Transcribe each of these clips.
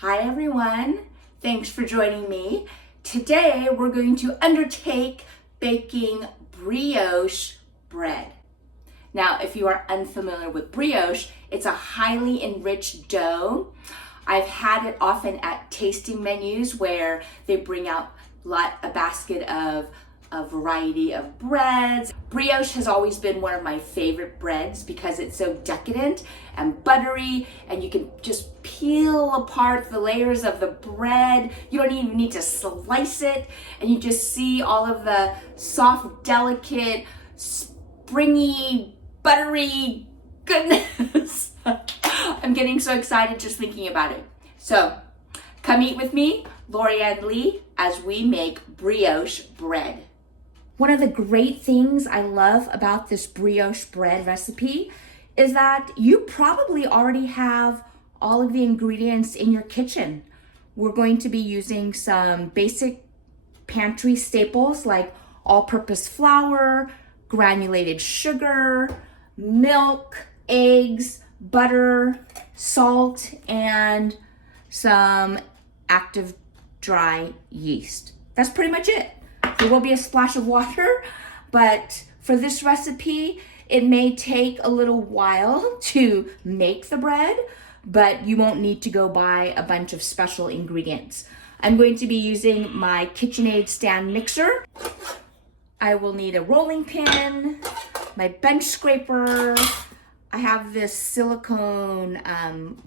Hi everyone, thanks for joining me. Today we're going to undertake baking brioche bread. Now, if you are unfamiliar with brioche, it's a highly enriched dough. I've had it often at tasting menus where they bring out a basket of a variety of breads. Brioche has always been one of my favorite breads because it's so decadent and buttery, and you can just peel apart the layers of the bread. You don't even need to slice it, and you just see all of the soft, delicate, springy, buttery goodness. I'm getting so excited just thinking about it. So come eat with me, Lorianne Lee, as we make brioche bread. One of the great things I love about this brioche bread recipe is that you probably already have all of the ingredients in your kitchen. We're going to be using some basic pantry staples like all-purpose flour, granulated sugar, milk, eggs, butter, salt, and some active dry yeast. That's pretty much it. There will be a splash of water, but for this recipe, it may take a little while to make the bread, but you won't need to go buy a bunch of special ingredients. I'm going to be using my KitchenAid stand mixer. I will need a rolling pin, my bench scraper. I have this silicone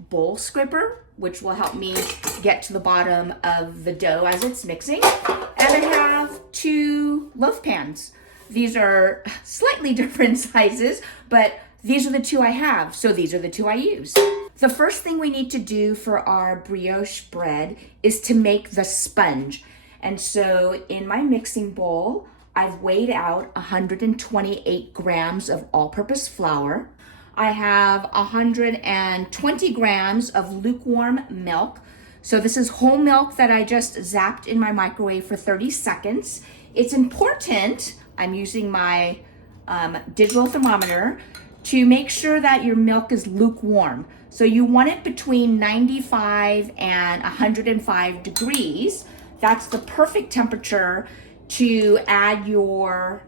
bowl scraper, which will help me get to the bottom of the dough as it's mixing. And I have 2 loaf pans. These are slightly different sizes, but these are the 2 I have, so these are the 2 I use. The first thing we need to do for our brioche bread is to make the sponge. And so in my mixing bowl, I've weighed out 128 grams of all-purpose flour. I have 120 grams of lukewarm milk. So this is whole milk that I just zapped in my microwave for 30 seconds. It's important, I'm using my digital thermometer, to make sure that your milk is lukewarm. So you want it between 95 and 105 degrees. That's the perfect temperature to add your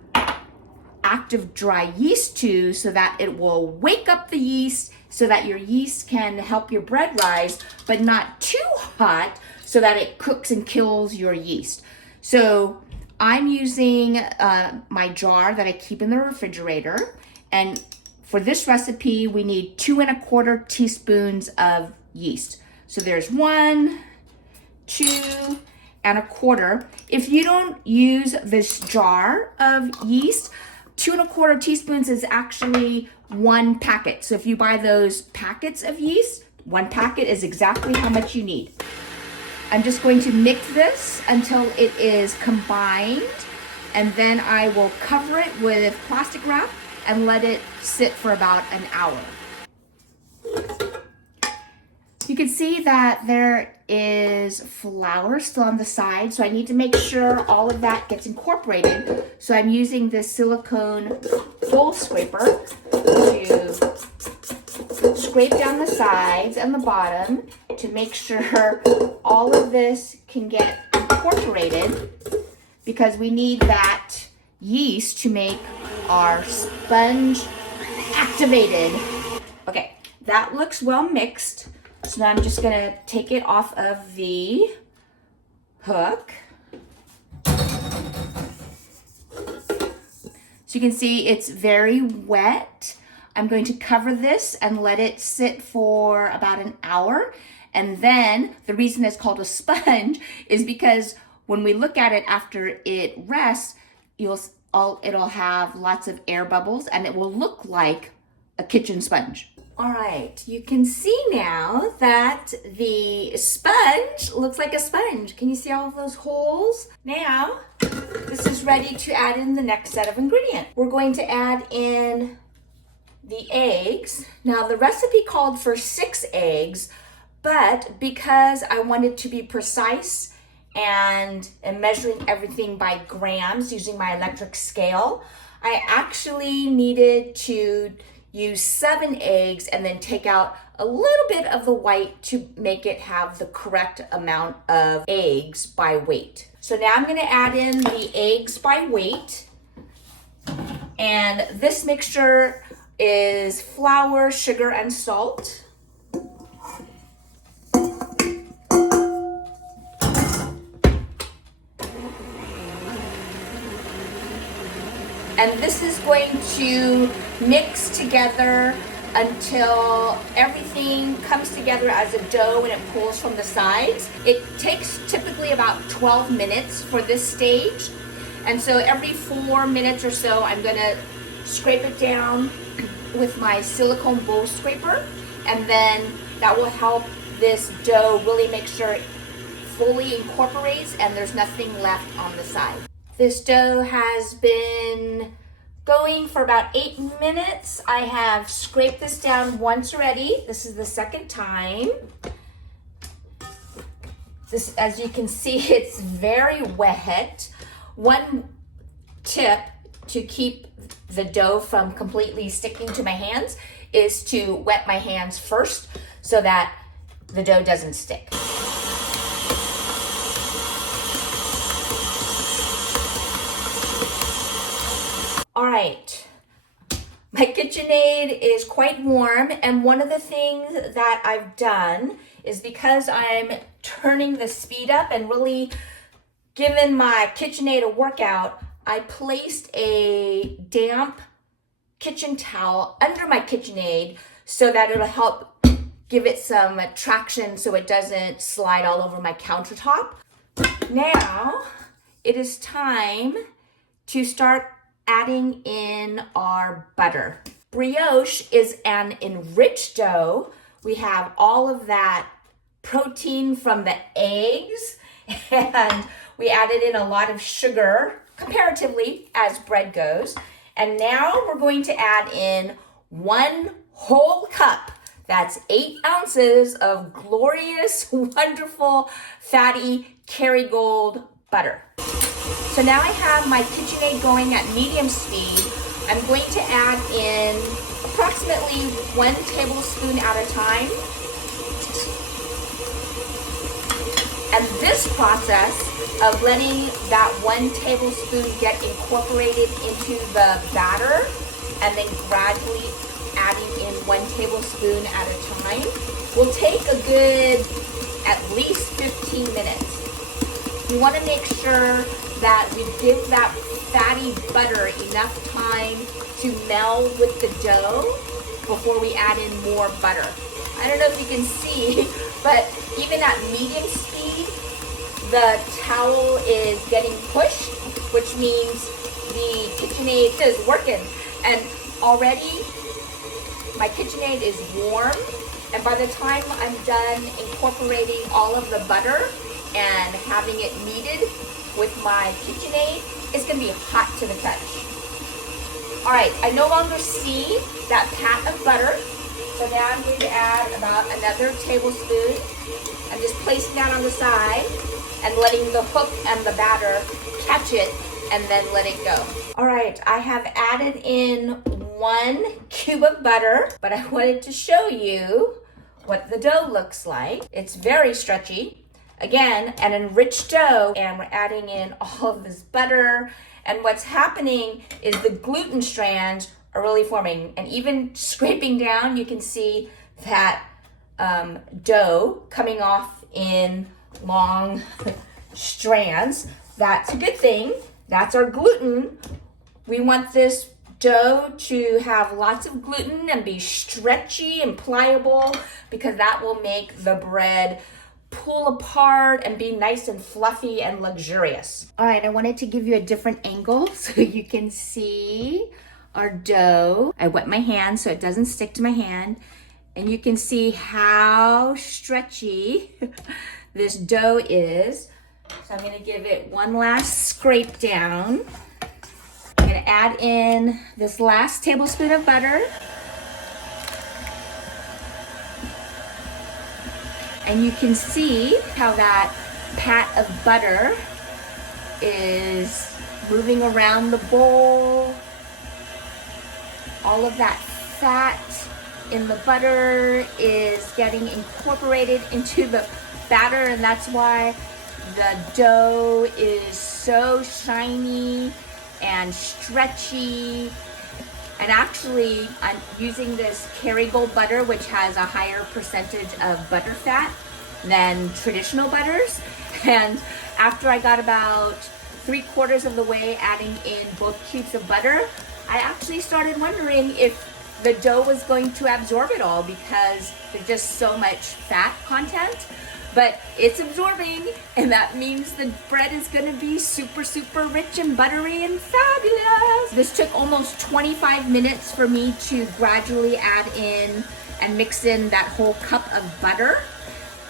active dry yeast to, so that it will wake up the yeast so that your yeast can help your bread rise, but not too hot so that it cooks and kills your yeast. So I'm using my jar that I keep in the refrigerator, and for this recipe we need 2 1/4 teaspoons of yeast. So there's 1, 2 1/4. If you don't use this jar of yeast, 2 1/4 teaspoons is actually 1 packet. So if you buy those packets of yeast, 1 packet is exactly how much you need. I'm just going to mix this until it is combined, and then I will cover it with plastic wrap and let it sit for about an hour. You can see that there is flour still on the side, so I need to make sure all of that gets incorporated. So I'm using this silicone bowl scraper to scrape down the sides and the bottom to make sure all of this can get incorporated, because we need that yeast to make our sponge activated. Okay, that looks well mixed. So now I'm just gonna take it off of the hook. So you can see it's very wet. I'm going to cover this and let it sit for about an hour. And then the reason it's called a sponge is because when we look at it after it rests, it'll have lots of air bubbles and it will look like a kitchen sponge. All right, you can see now that the sponge looks like a sponge. Can you see all of those holes? Now, this is ready to add in the next set of ingredients. We're going to add in the eggs. Now, the recipe called for 6 eggs, but because I wanted to be precise and measuring everything by grams using my electric scale, I actually needed to use 7 eggs and then take out a little bit of the white to make it have the correct amount of eggs by weight. So now I'm gonna add in the eggs by weight. And this mixture is flour, sugar, and salt. And this is going to mix together until everything comes together as a dough and it pulls from the sides. It takes typically about 12 minutes for this stage. And so every 4 minutes or so, I'm gonna scrape it down with my silicone bowl scraper. And then that will help this dough really make sure it fully incorporates and there's nothing left on the side. This dough has been going for about 8 minutes. I have scraped this down once already. This is the second time. This, as you can see, it's very wet. One tip to keep the dough from completely sticking to my hands is to wet my hands first so that the dough doesn't stick. All right, my KitchenAid is quite warm, and one of the things that I've done is, because I'm turning the speed up and really giving my KitchenAid a workout, I placed a damp kitchen towel under my KitchenAid so that it'll help give it some traction so it doesn't slide all over my countertop. Now it is time to start adding in our butter. Brioche is an enriched dough. We have all of that protein from the eggs, and we added in a lot of sugar comparatively as bread goes. And now we're going to add in 1 whole cup. That's 8 ounces of glorious, wonderful, fatty Kerrygold butter. So now I have my KitchenAid going at medium speed. I'm going to add in approximately 1 tablespoon at a time. And this process of letting that 1 tablespoon get incorporated into the batter and then gradually adding in 1 tablespoon at a time will take a good at least 15 minutes. You want to make sure that we give that fatty butter enough time to meld with the dough before we add in more butter. I don't know if you can see, but even at medium speed, the towel is getting pushed, which means the KitchenAid is working. And already my KitchenAid is warm, and by the time I'm done incorporating all of the butter and having it kneaded with my KitchenAid, it's gonna be hot to the touch. All right, I no longer see that pat of butter, so now I'm going to add about another tablespoon. I'm just placing that on the side and letting the hook and the batter catch it and then let it go. All right, I have added in 1 cube of butter, but I wanted to show you what the dough looks like. It's very stretchy. Again, an enriched dough, and we're adding in all of this butter. And what's happening is the gluten strands are really forming. And even scraping down, you can see that dough coming off in long strands. That's a good thing. That's our gluten. We want this dough to have lots of gluten and be stretchy and pliable, because that will make the bread pull apart and be nice and fluffy and luxurious. All right, I wanted to give you a different angle so you can see our dough. I wet my hand so it doesn't stick to my hand, and you can see how stretchy this dough is. So I'm gonna give it one last scrape down. I'm gonna add in this last tablespoon of butter. And you can see how that pat of butter is moving around the bowl. All of that fat in the butter is getting incorporated into the batter, and that's why the dough is so shiny and stretchy. And actually, I'm using this Kerrygold butter, which has a higher percentage of butter fat than traditional butters. And after I got about 3/4 of the way adding in both cubes of butter, I actually started wondering if the dough was going to absorb it all, because there's just so much fat content. But it's absorbing, and that means the bread is gonna be super, super rich and buttery and fabulous. This took almost 25 minutes for me to gradually add in and mix in that whole cup of butter.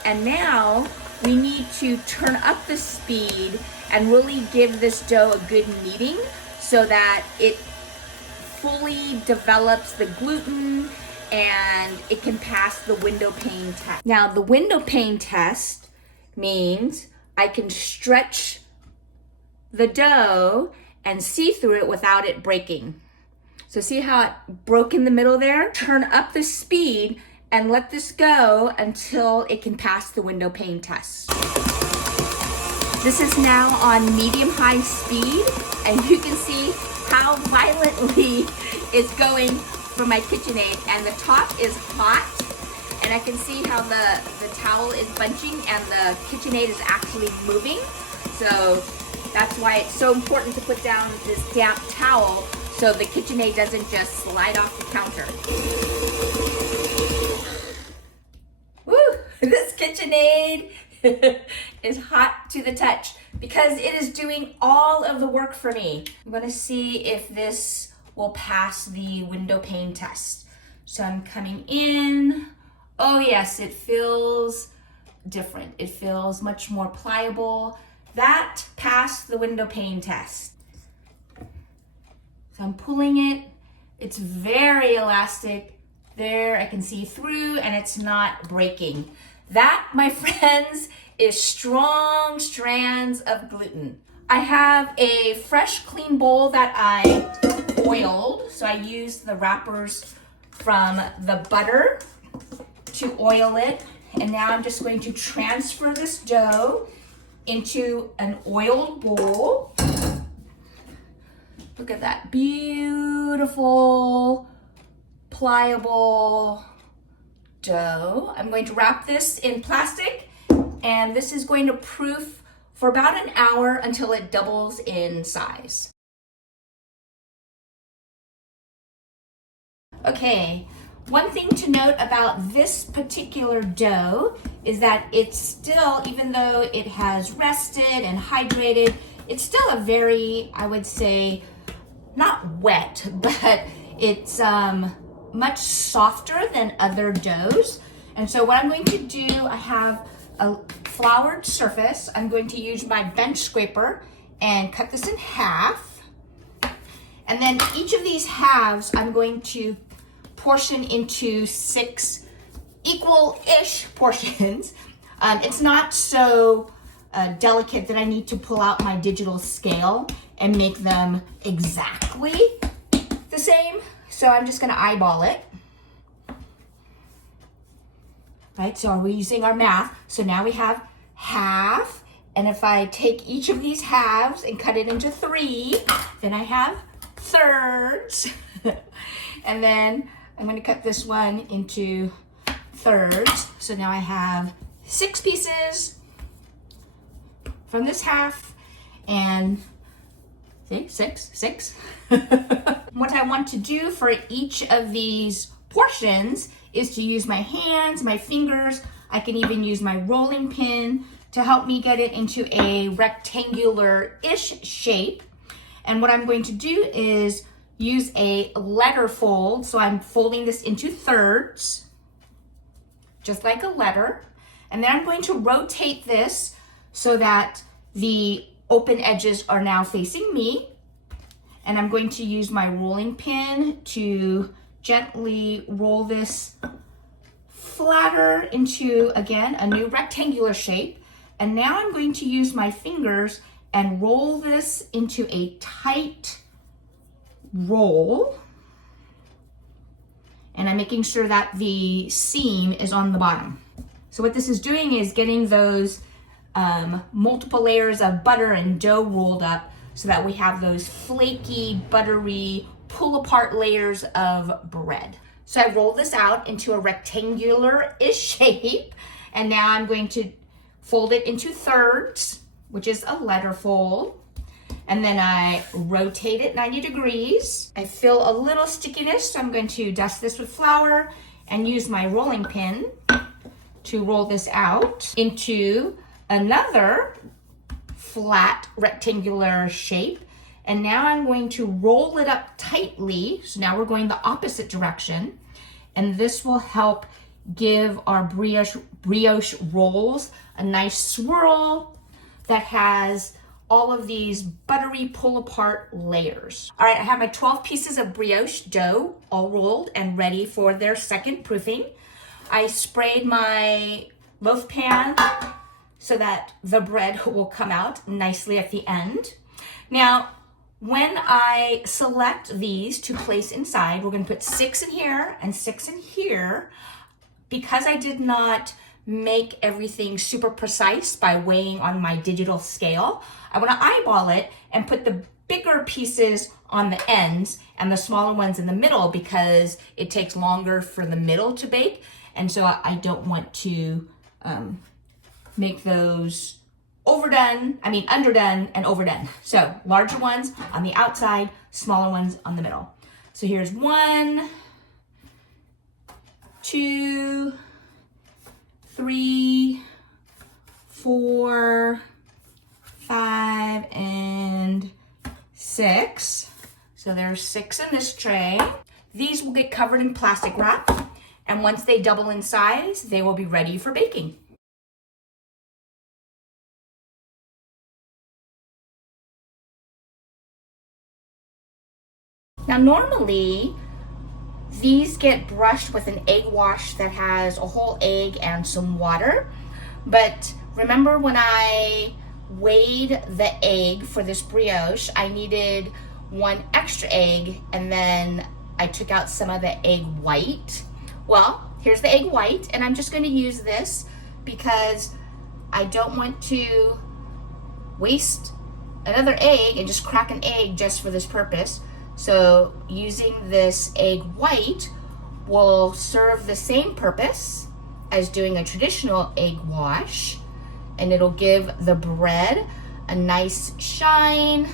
And now we need to turn up the speed and really give this dough a good kneading so that it fully develops the gluten and it can pass the window pane test. Now, the window pane test means I can stretch the dough and see through it without it breaking. So see how it broke in the middle there? Turn up the speed and let this go until it can pass the window pane test. This is now on medium-high speed, and you can see how violently it's going from my KitchenAid, and the top is hot, and I can see how the towel is bunching and the KitchenAid is actually moving. So that's why it's so important to put down this damp towel so the KitchenAid doesn't just slide off the counter. Woo! This KitchenAid is hot to the touch because it is doing all of the work for me. I'm gonna see if this will pass the window pane test. So I'm coming in. Oh yes, it feels different. It feels much more pliable. That passed the window pane test. So I'm pulling it. It's very elastic. There, I can see through, and it's not breaking. That, my friends, is strong strands of gluten. I have a fresh, clean bowl that I oiled. So I used the wrappers from the butter to oil it. And now I'm just going to transfer this dough into an oiled bowl. Look at that beautiful, pliable dough. I'm going to wrap this in plastic, and this is going to proof for about an hour until it doubles in size. Okay, one thing to note about this particular dough is that it's still, even though it has rested and hydrated, it's still a very, I would say, not wet, but it's much softer than other doughs. And so what I'm going to do, I have a floured surface. I'm going to use my bench scraper and cut this in half. And then each of these halves, I'm going to portion into 6 equal-ish portions. It's not so delicate that I need to pull out my digital scale and make them exactly the same. So I'm just gonna eyeball it. Right, so we're using our math. So now we have half, and if I take each of these halves and cut it into 3, then I have thirds. And then I'm going to cut this one into thirds. So now I have 6 pieces from this half, and see, 6. What I want to do for each of these portions is to use my hands, my fingers. I can even use my rolling pin to help me get it into a rectangular-ish shape. And what I'm going to do is use a letter fold. So I'm folding this into thirds, just like a letter. And then I'm going to rotate this so that the open edges are now facing me. And I'm going to use my rolling pin to gently roll this flatter into, again, a new rectangular shape. And now I'm going to use my fingers and roll this into a tight roll. and I'm making sure that the seam is on the bottom. So what this is doing is getting those multiple layers of butter and dough rolled up so that we have those flaky, buttery, pull apart layers of bread. So I roll this out into a rectangular-ish shape, and now I'm going to fold it into thirds, which is a letter fold. And then I rotate it 90 degrees. I feel a little stickiness, so I'm going to dust this with flour and use my rolling pin to roll this out into another flat rectangular shape. And now I'm going to roll it up tightly. So now we're going the opposite direction. And this will help give our brioche rolls a nice swirl that has all of these buttery pull apart layers. All right, I have my 12 pieces of brioche dough all rolled and ready for their second proofing. I sprayed my loaf pan so that the bread will come out nicely at the end. Now, when I select these to place inside, we're gonna put 6 in here and 6 in here. Because I did not make everything super precise by weighing on my digital scale, I want to eyeball it and put the bigger pieces on the ends and the smaller ones in the middle because it takes longer for the middle to bake. And so I don't want to make those underdone and overdone. So larger ones on the outside, smaller ones on the middle. So here's 1, 2, 3, 4, 5, and 6. So there's 6 in this tray. These will get covered in plastic wrap, and once they double in size, they will be ready for baking. Now normally, these get brushed with an egg wash that has a whole egg and some water. But remember when I weighed the egg for this brioche, I needed 1 extra egg, and then I took out some of the egg white. Well, here's the egg white, and I'm just going to use this because I don't want to waste another egg and just crack an egg just for this purpose. So using this egg white will serve the same purpose as doing a traditional egg wash, and it'll give the bread a nice shine,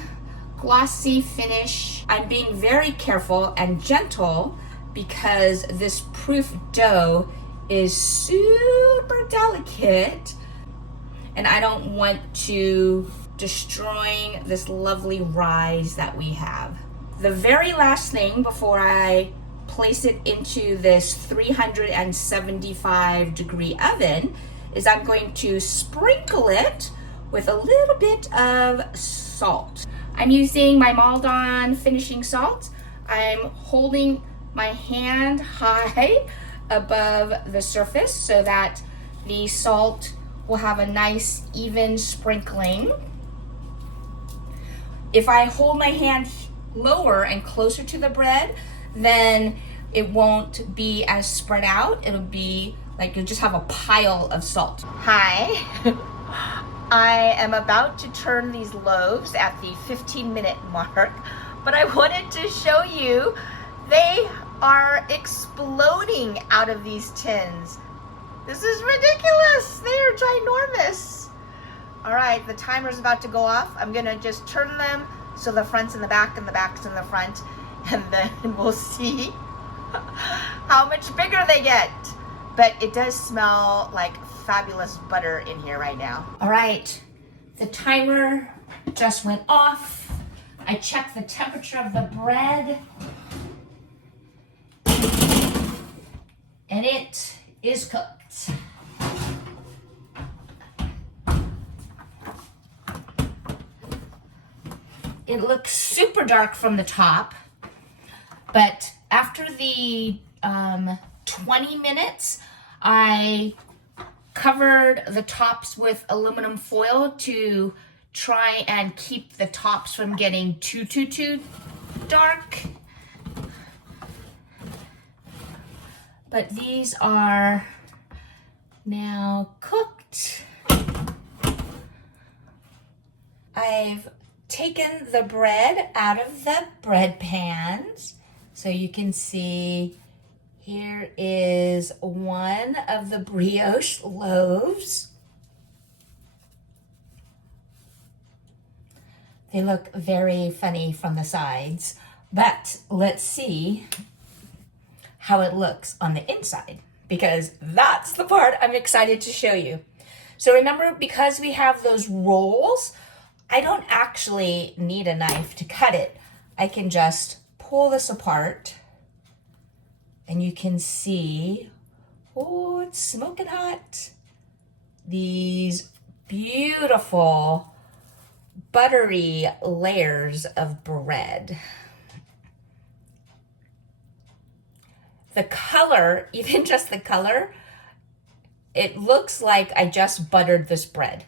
glossy finish. I'm being very careful and gentle because this proof dough is super delicate, and I don't want to destroy this lovely rise that we have. The very last thing before I place it into this 375 degree oven is I'm going to sprinkle it with a little bit of salt. I'm using my Maldon finishing salt. I'm holding my hand high above the surface so that the salt will have a nice even sprinkling. If I hold my hand lower and closer to the bread, then it won't be as spread out. It'll be like you'll just have a pile of salt. Hi, I am about to turn these loaves at the 15-minute mark, but I wanted to show you they are exploding out of these tins. This is ridiculous. They are ginormous. All right, the timer's about to go off. I'm gonna just turn them so the front's in the back and the back's in the front, and then we'll see how much bigger they get. But it does smell like fabulous butter in here right now. All right, the timer just went off. I checked the temperature of the bread, and it is cooked. It looks super dark from the top, but after the 20 minutes, I covered the tops with aluminum foil to try and keep the tops from getting too dark. But these are now cooked. I've taken the bread out of the bread pans. So you can see here is one of the brioche loaves. They look very funny from the sides, but let's see how it looks on the inside, because that's the part I'm excited to show you. So remember, because we have those rolls, I don't actually need a knife to cut it. I can just pull this apart and you can see, oh, it's smoking hot. These beautiful buttery layers of bread. The color, even just the color, it looks like I just buttered this bread.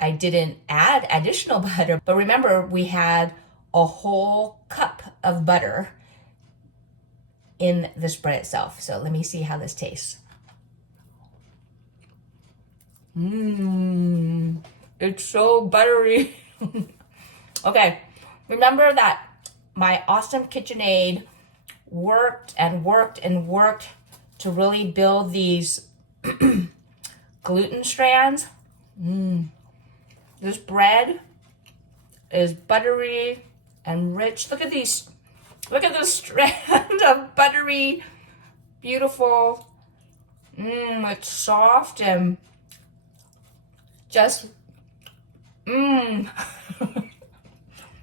I didn't add additional butter, but remember, we had a whole cup of butter in this bread itself. So let me see how this tastes. It's so buttery. Okay, remember that my awesome KitchenAid worked and worked and worked to really build these gluten strands. This bread is buttery and rich. Look at these. Look at this strand of buttery, beautiful. It's soft and just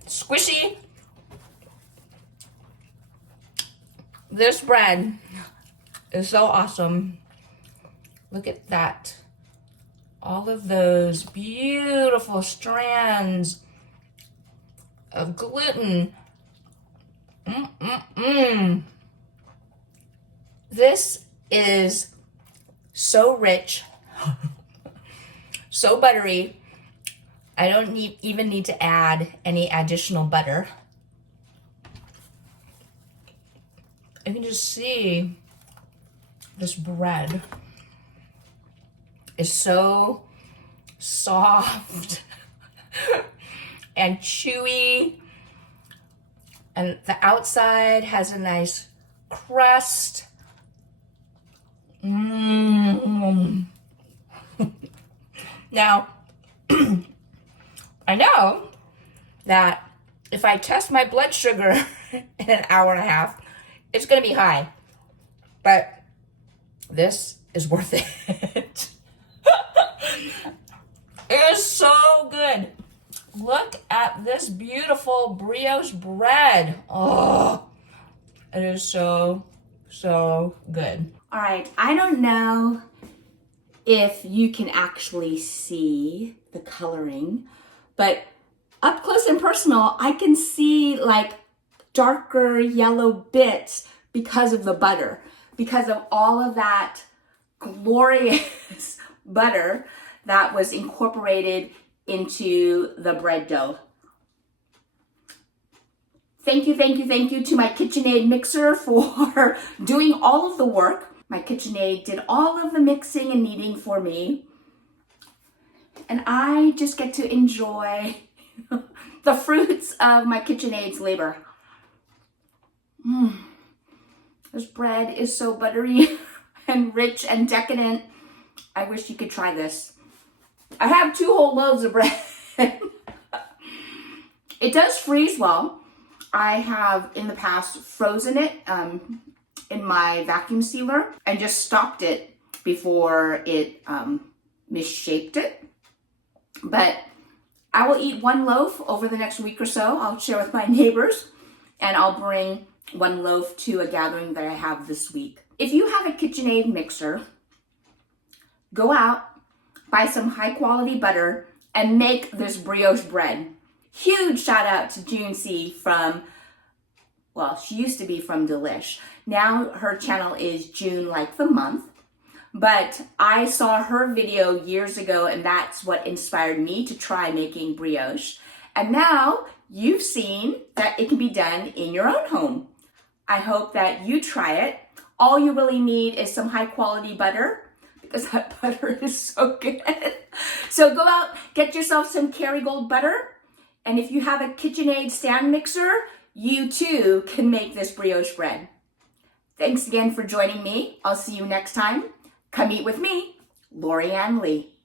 squishy. This bread is so awesome. Look at that. All of those beautiful strands of gluten. This is so rich, so buttery. I don't even need to add any additional butter. You can just see this bread is so soft and chewy, and the outside has a nice crust. Now, I know that if I test my blood sugar in an hour and a half, it's going to be high, but this is worth it. It is so good. Look at this beautiful brioche bread. Oh, it is so, so good. All right, I don't know if you can actually see the coloring, but up close and personal, I can see like darker yellow bits because of the butter, because of all of that glorious butter that was incorporated into the bread dough. Thank you to my KitchenAid mixer for doing all of the work. My KitchenAid did all of the mixing and kneading for me. And I just get to enjoy the fruits of my KitchenAid's labor. This bread is so buttery and rich and decadent. I wish you could try this. I have 2 whole loaves of bread. It does freeze well. I have in the past frozen it in my vacuum sealer and just stopped it before it misshaped it. But I will eat 1 loaf over the next week or so. I'll share with my neighbors, and I'll bring 1 loaf to a gathering that I have this week. If you have a KitchenAid mixer, go out, buy some high quality butter, and make this brioche bread. Huge shout out to June C from, well, she used to be from Delish. Now her channel is June like the month. But I saw her video years ago, and that's what inspired me to try making brioche. And now you've seen that it can be done in your own home. I hope that you try it. All you really need is some high quality butter, because that butter is so good. So go out, get yourself some Kerrygold butter. And if you have a KitchenAid stand mixer, you too can make this brioche bread. Thanks again for joining me. I'll see you next time. Come eat with me, Lorianne Lee.